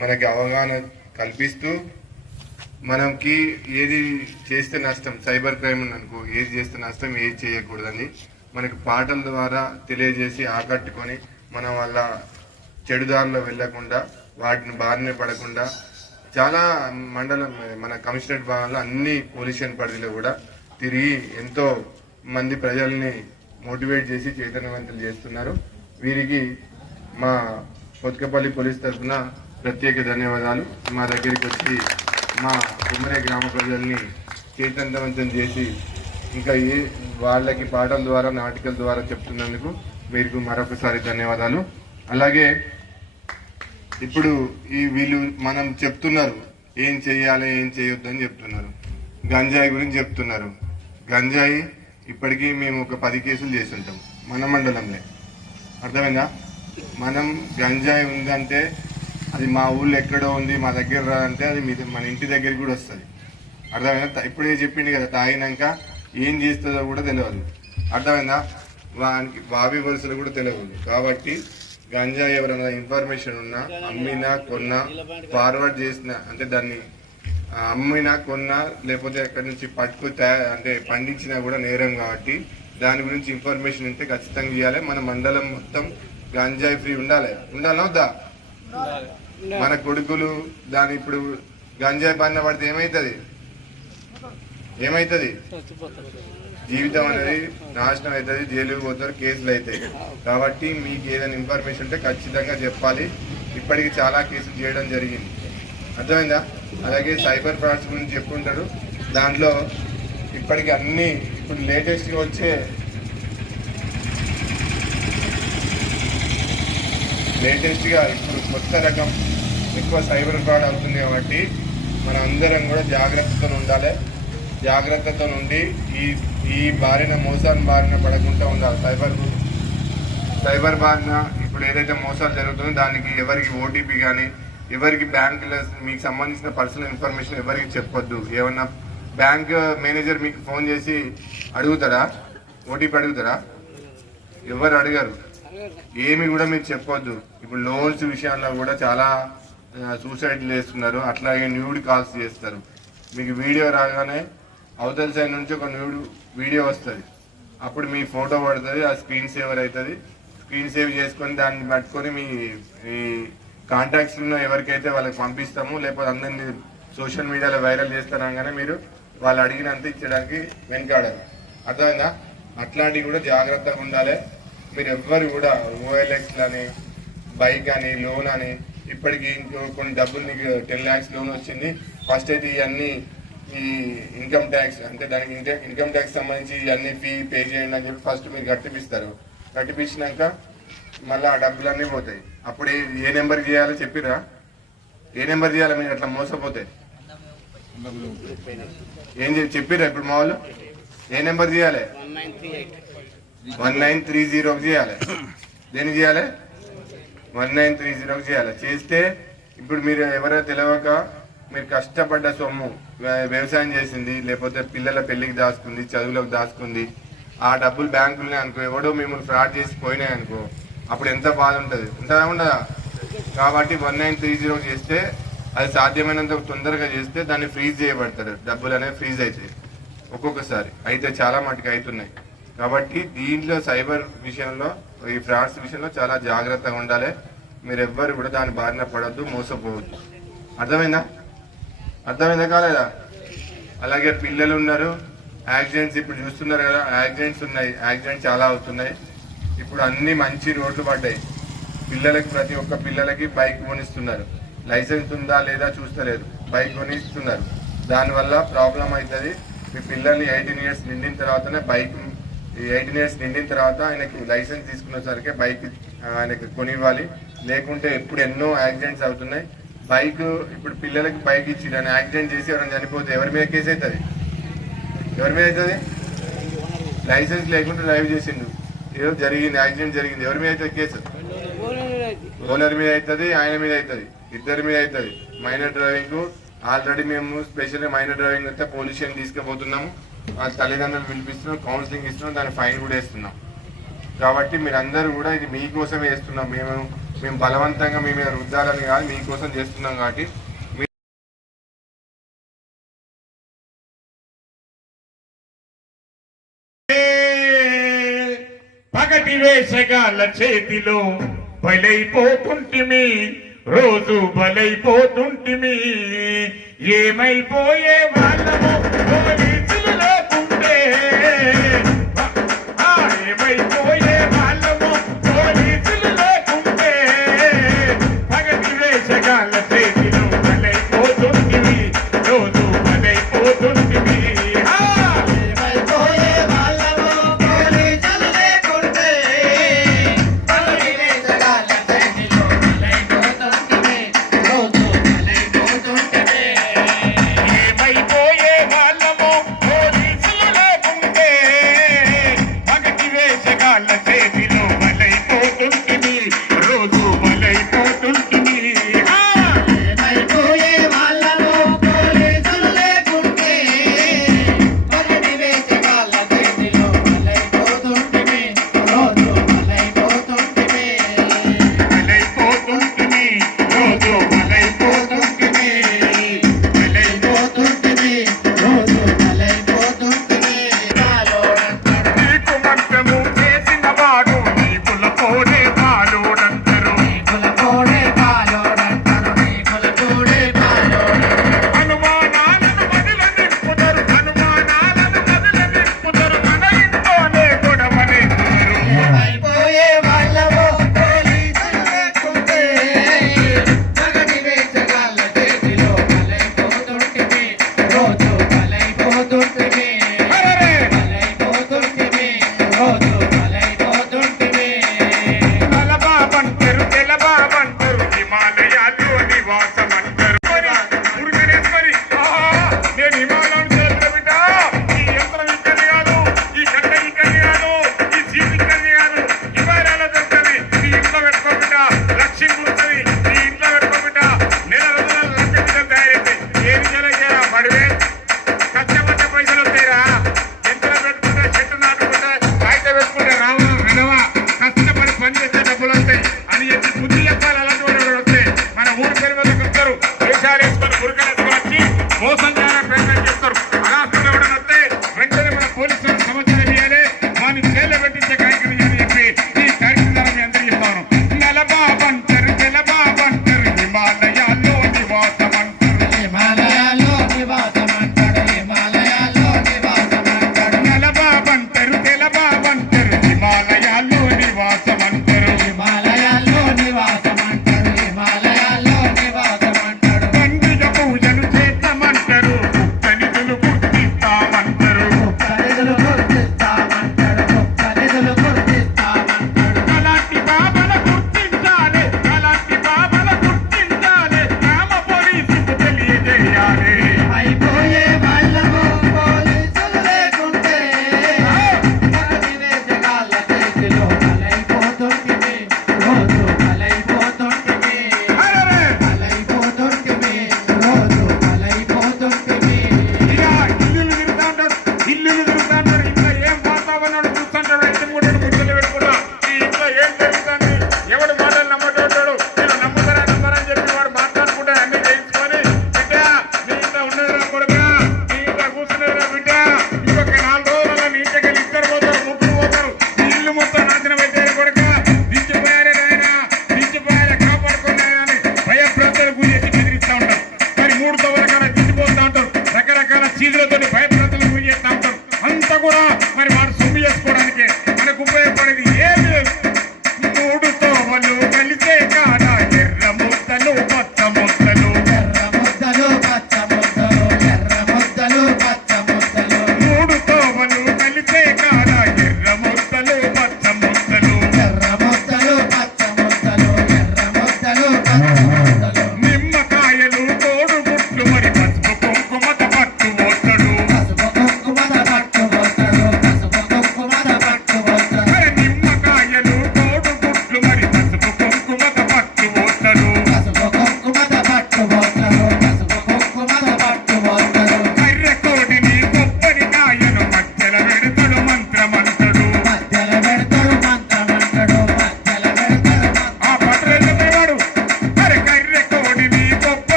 మనకి అవగాహన కల్పిస్తూ మనకి ఏది చేస్తే నష్టం, సైబర్ క్రైమ్ అనుకో, ఏది చేస్తే నష్టం, ఏది చేయకూడదని మనకి పాటల ద్వారా తెలియజేసి ఆకట్టుకొని మనం వల్ల చెడుదారిలో వెళ్లకుండా, వాటిని బారిన పడకుండా చాలా మండలం మన కమిషనరేట్ భాగంలో అన్ని పోలీస్ స్టేషన్ పరిధిలో కూడా తిరిగి ఎంతో మంది ప్రజల్ని మోటివేట్ చేసి చైతన్యవంతులు చేస్తున్నారు. వీరికి మా కొత్తపల్లి పోలీస్ తరఫున ప్రత్యేక ధన్యవాదాలు. మా దగ్గరికి వచ్చి మా కుమ్మరే గ్రామ ప్రజల్ని చైతన్యవంతం చేసి ఇంకా వాళ్ళకి పాటల ద్వారా, నాటికల ద్వారా చెప్తున్నందుకు మీకు మరొకసారి ధన్యవాదాలు. అలాగే ఇప్పుడు వీళ్ళు మనం చెప్తున్నారు ఏం చెయ్యాలి, ఏం చేయొద్దని చెప్తున్నారు. గంజాయి గురించి చెప్తున్నారు. గంజాయి ఇప్పటికీ మేము ఒక 10 కేసులు చేసి ఉంటాం మన మండలంలో. అర్థమైందా? మనం గంజాయి ఉందంటే అది మా ఊళ్ళో ఎక్కడో ఉంది, మా దగ్గర రాదంటే అది మన ఇంటి దగ్గరికి కూడా వస్తుంది. అర్థమైందా? ఇప్పుడే చెప్పింది కదా, తాగినాక ఏం చేస్తుందో కూడా తెలియదు. అర్థమైందా? వానికి బావి వరుసలు కూడా తెలియదు. కాబట్టి గంజాయి ఎవరైనా ఇన్ఫర్మేషన్ ఉన్నా, అమ్మినా, కొన్నా, ఫార్వర్డ్ చేసిన, అంటే దాన్ని అమ్మినా, కొన్నా, లేకపోతే ఎక్కడి నుంచి అంటే పండించినా కూడా నేరం. కాబట్టి దాని గురించి ఇన్ఫర్మేషన్ ఉంటే ఖచ్చితంగా ఇవ్వాలి. మన మండలం మొత్తం గంజాయి ఫ్రీ ఉండాలా వద్దా? మన కొడుకులు దాని ఇప్పుడు గంజాయి బారిన పడితే ఏమైతుంది? జీవితం అనేది నాశనం అవుతుంది, జైలుకి పోతారు, కేసులు అవుతాయి. కాబట్టి మీకు ఏదైనా ఇన్ఫర్మేషన్ ఉంటే ఖచ్చితంగా చెప్పాలి. ఇప్పటికి చాలా కేసులు చేయడం జరిగింది. అర్థమైందా? అలాగే సైబర్ ఫ్రాడ్స్ గురించి చెప్పుకుంటారు. దాంట్లో ఇప్పటికి అన్ని ఇప్పుడు లేటెస్ట్గా వచ్చే ఇప్పుడు కొత్త రకం ఎక్కువ సైబర్ ఫ్రాడ్ అవుతుంది. కాబట్టి మన అందరం కూడా జాగ్రత్తతో ఉండాలి. జాగ్రత్తతో నుండి ఈ మోసాన్ని బారిన పడకుండా ఉండాలి. సైబర్ బారిన ఇప్పుడు ఏదైతే మోసాలు జరుగుతుందో దానికి ఎవరికి ఓటీపీ కానీ, ఎవరికి బ్యాంకులో మీకు సంబంధించిన పర్సనల్ ఇన్ఫర్మేషన్ ఎవరికి చెప్పొద్దు. ఏమన్నా బ్యాంక్ మేనేజర్ మీకు ఫోన్ చేసి అడుగుతారా? ఓటీపీ అడుగుతారా? ఎవరు అడిగారు. ఏమి కూడా మీరు చెప్పొద్దు. ఇప్పుడు లోన్స్ విషయాల్లో కూడా చాలా సూసైడ్లు చేస్తున్నారు. అట్లాగే న్యూడ్ కాల్స్ చేస్తారు. మీకు వీడియో రాగానే అవతల సైడ్ నుంచి ఒక వీడియో వస్తుంది. అప్పుడు మీ ఫోటో పడుతుంది, ఆ స్క్రీన్ సేవర్ అవుతుంది. స్క్రీన్ సేవ్ చేసుకొని దాన్ని పట్టుకొని మీ కాంటాక్ట్స్లో ఎవరికైతే వాళ్ళకి పంపిస్తాము, లేకపోతే అందరినీ సోషల్ మీడియాలో వైరల్ చేస్తారనగానే మీరు వాళ్ళు అడిగినంత ఇచ్చడానికి వెనకాడాలి. అర్థమైందా? అట్లాంటివి కూడా జాగ్రత్తగా ఉండాలి. మీరు ఎవ్వరు కూడా ఓఎల్ఎక్స్ అని, బైక్ అని, లోన్ అని, ఇప్పటికి ఇంకో కొన్ని డబ్బులు నీకు 10 lakhs లోన్ వచ్చింది. ఫస్ట్ అయితే ఇవన్నీ ఈ ఇన్కమ్ ట్యాక్స్, అంటే దానికి ఇన్కమ్ ట్యాక్స్ సంబంధించి ఇవన్నీ ఫీ పే చేయండి అని చెప్పి ఫస్ట్ మీరు కట్టిపిస్తారు. కట్టిపించినాక మళ్ళీ ఆ డబ్బులన్నీ పోతాయి. అప్పుడు ఏ నెంబర్ చేయాలో చెప్పిరా? ఏ నెంబర్ చేయాలి మీరు అట్లా మోసపోతే? ఏం చెప్పిరా ఇప్పుడు మా వాళ్ళు? ఏ నెంబర్ చేయాలి? 1930 చేయాలి. దేనికి చేయాలి? 1930 చేయాలి. చేస్తే ఇప్పుడు మీరు ఎవరో తెలియక మీరు కష్టపడ్డ సొమ్ము, వ్యవసాయం చేసింది, లేకపోతే పిల్లల పెళ్లికి దాచుకుంది, చదువులకు దాచుకుంది, ఆ డబ్బులు బ్యాంకులనే అనుకో, ఎవడో మిమ్మల్ని ఫ్రాడ్ చేసి పోయినాయి అనుకో, అప్పుడు ఎంత బాధ ఉంటుంది? ఉండదా? కాబట్టి 1930 చేస్తే అది సాధ్యమైనంత తొందరగా చేస్తే దాన్ని ఫ్రీజ్ చేయబడతారు. డబ్బులు అనేవి ఫ్రీజ్ అవుతాయి ఒక్కొక్కసారి. అయితే చాలా మటుకు అవుతున్నాయి. కాబట్టి దీంట్లో సైబర్ విషయంలో, ఈ ఫ్రాడ్స్ విషయంలో చాలా జాగ్రత్తగా ఉండాలి. మీరు ఎవ్వరు కూడా దాని బారిన పడద్దు, మోసపోవద్దు. అర్థమైందా కాలేదా? అలాగే పిల్లలు ఉన్నారు, యాక్సిడెంట్స్ ఇప్పుడు చూస్తున్నారు కదా, యాక్సిడెంట్స్ ఉన్నాయి. యాక్సిడెంట్స్ చాలా అవుతున్నాయి. ఇప్పుడు అన్ని మంచి రోడ్లు పడ్డాయి. ప్రతి ఒక్క పిల్లలకి బైక్ కొనిస్తున్నారు. లైసెన్స్ ఉందా లేదా చూస్తలేదు, బైక్ కొనిస్తున్నారు. దానివల్ల ప్రాబ్లం అవుతుంది. మీ పిల్లల్ని 18 years నిండిన తర్వాతనే 18 years నిండిన తర్వాత ఆయనకి లైసెన్స్ తీసుకునేసరికి బైక్ ఆయనకి కొనివ్వాలి. లేకుంటే ఎప్పుడు ఎన్నో యాక్సిడెంట్స్ అవుతున్నాయి. బైక్ ఇప్పుడు పిల్లలకి బైక్ ఇచ్చి దాన్ని యాక్సిడెంట్ చేసి ఎవరైనా చనిపోతే ఎవరి మీద కేసు అవుతుంది? ఎవరి మీద అవుతుంది? లైసెన్స్ లేకుండా డ్రైవ్ చేసిండు, ఏదో జరిగింది, యాక్సిడెంట్ జరిగింది, ఎవరి మీద అవుతుంది కేసు? ఓనర్ మీద అవుతుంది, ఆయన మీద అవుతుంది, ఇద్దరి మీద అవుతుంది. మైనర్ డ్రైవింగ్ ఆల్రెడీ మేము స్పెషల్గా మైనర్ డ్రైవింగ్ అయితే పోలీస్ స్టేషన్ తీసుకుపోతున్నాము. వాళ్ళ తల్లిదండ్రులు పిలిపిస్తున్నాం, కౌన్సిలింగ్ ఇస్తున్నాం, దాని ఫైన్ కూడా వేస్తున్నాం. కాబట్టి మీరందరూ కూడా ఇది మీకోసమే వేస్తున్నాం. మేము మేము బలవంతంగా మీ మీద రుద్దాలని కాదు, మీకోసం చేస్తున్నాం కాబట్టి పగటి వేషగాళ్ళ చేతిలో బలైపోతుంటిమి, రోజు బలైపోతుంటిమి. ఏమైపోయే వాళ్ళము పోలీసులు లేకుంటే, ఏమైపోయే వాళ్ళము పోలీసులు లేకుంటే. పగటి వేషగాళ్ళ చేతిలో బలైపోతుంటిమి, రోజు బలైపోతుంటిమి.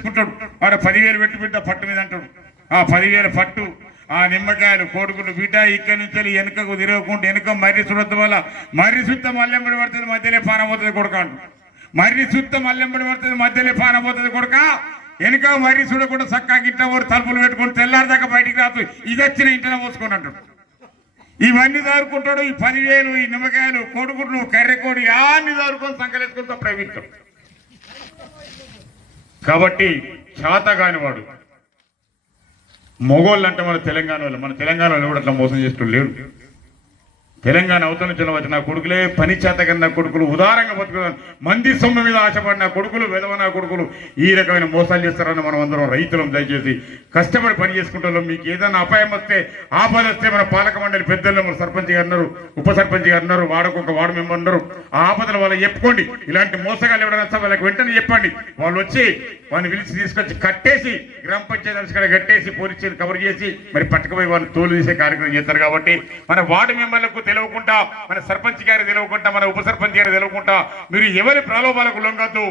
తీసుకుంటాడు వాడు 10,000 పెట్టి బిడ్డ పట్టు మీద అంటాడు. ఆ 10,000 పట్టు ఆ నిమ్మకాయలు కోడుకులు బిడ్డ ఇక్కడి నుంచి వెనుకకు తిరగకుండా వెనుక మర్రి సుడత వల్ల మర్రి సుత్త మల్లెంబడి పడుతుంది మధ్యలో పానం పోతుంది కొడుకాడు. మర్రి సుత్త మల్లెంబడి పడుతుంది మధ్యలో పానం పోతుంది కొడుక. వెనుక మర్రి చూడకుండా చక్కగా గిట్ట ఊరు తలుపులు పెట్టుకుని తెల్లారిదాకా బయటికి రాదు. ఇది వచ్చిన ఇంటనే పోసుకొని అంటాడు. ఇవన్నీ దారుకుంటాడు. ఈ 10,000 ఈ నిమ్మకాయలు కోడుగుడ్లు కర్రెకోడి అన్ని దారుకొని సంకలేసుకుంటూ ప్రవీణం. కాబట్టి చేత కానివాడు మొగోళ్ళు అంటే మన తెలంగాణ వాళ్ళు. మన తెలంగాణ వాళ్ళు కూడా అట్లా మోసం చేస్తూ లేడు. తెలంగాణ అవతల నుంచి వచ్చిన కొడుకులే పని చేత కన్నా కొడుకులు ఉదారంగా బతుకుతారు. మంది సొమ్ము మీద ఆశపడిన కొడుకులు వెదవన కొడుకులు ఈ రకమైన మోసాలు చేస్తారని మనం అందరం రైతులం దయచేసి కష్టపడి పని చేసుకుంటాం. మీకు ఏదైనా అపాయం వస్తే ఆపద వస్తే మన పాలక మండలి పెద్దలు మన సర్పంచ్ గారు ఉన్నారు, ఉప సర్పంచ్ గారు ఉన్నారు, వాడకొక వార్డు మెంబర్ ఉన్నారు. ఆ ఆపదలు వాళ్ళకి చెప్పుకోండి. ఇలాంటి మోసగాలు ఎవరైనా వస్తే వాళ్ళకి వెంటనే చెప్పండి. వాళ్ళు వచ్చి వాళ్ళని పిలిచి తీసుకొచ్చి కట్టేసి గ్రామ పంచాయతీ ఆఫీస్ కాడ కట్టేసి పోలీసులు కవర్ చేసి మరి పట్టుకుపోయి వాళ్ళని తోలు తీసే కార్యక్రమం చేస్తారు. కాబట్టి మన వార్డు మెంబర్లకు తెలియకుండా, మన సర్పంచ్ గారు తెలియకుండా, మన ఉప సర్పంచ్ గారు తెలియకుండా మీరు ఎవరి ప్రలోభాలకు లొంగద్దు,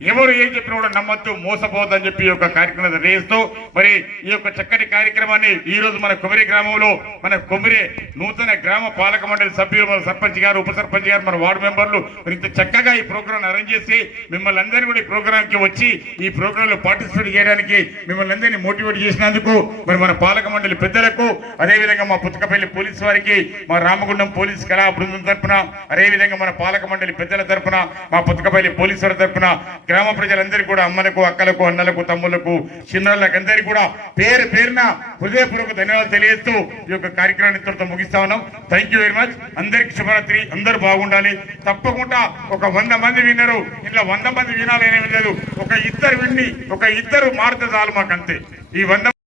ఎవరు ఏం చెప్పినా కూడా నమ్మద్దు, మోసపోవద్దని చెప్పి ఈ యొక్క కార్యక్రమం నిర్వహిస్తూ మరి ఈ యొక్క చక్కటి కార్యక్రమాన్ని ఈ రోజు మన కొమిరి గ్రామంలో మన కొమిరి నూతన గ్రామ పాలక మండలి సభ్యులు, మన సర్పంచ్ గారు, ఉప సర్పంచ్ గారు, మన వార్డు మెంబర్లు మరి ఇంత చక్కగా ఈ ప్రోగ్రాం అరేంజ్ చేసి మిమ్మల్ని అందరినీ కూడా ఈ ప్రోగ్రాంకి వచ్చి ఈ ప్రోగ్రాంలో పార్టిసిపేట్ చేయడానికి మిమ్మల్ని అందరినీ మోటివేట్ చేసినందుకు మరి మన పాలక మండలి పెద్దలకు, అదేవిధంగా మా పుత్తకపల్లి పోలీసు వారికి, మా రామగుండం పోలీస్ కళా బృందం తరఫున, అదేవిధంగా మన పాలక మండలి పెద్దల తరఫున, మా పుత్తకపల్లి పోలీసు వారి తరఫున గ్రామ ప్రజలందరికీ కూడా అమ్మలకు, అక్కలకు, అన్నలకు, తమ్ముళ్లకు, చిన్నలకు అందరికీ కూడా పేరు పేరున హృదయపూర్వక ధన్యవాదాలు తెలియజేస్తూ ఈ యొక్క కార్యక్రమాన్ని ఇంతటితో ముగిస్తా ఉన్నాం. Thank you very much. అందరికి శుభరాత్రి. అందరూ బాగుండాలి. తప్పకుండా ఒక 100 మంది విన్నారు. ఇట్లా 100 మంది వినాలనేది లేదు. ఒక ఇద్దరు విని ఒక ఇద్దరు మారితే చాలు మాకు అంతే. ఈ 100